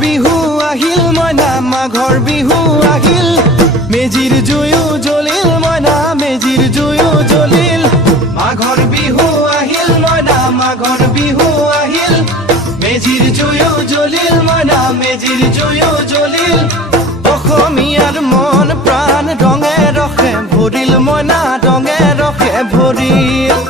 বিহু আহিল মইনা মাঘৰ বিহু আহিল মেজিৰ জুয়ো জ্বলিল মইনা মেজিৰ জুয়ো জ্বলিল মাঘৰ বিহু আহিল মইনা মাঘৰ বিহু আহিল মেজিৰ জুয়ো জ্বলিল মইনা মেজিৰ জুয়ো জ্বলিল অসমীয়াৰ মন প্ৰাণ ৰঙে ৰসে ভৰিল মইনা ৰঙে ৰসে ভৰিল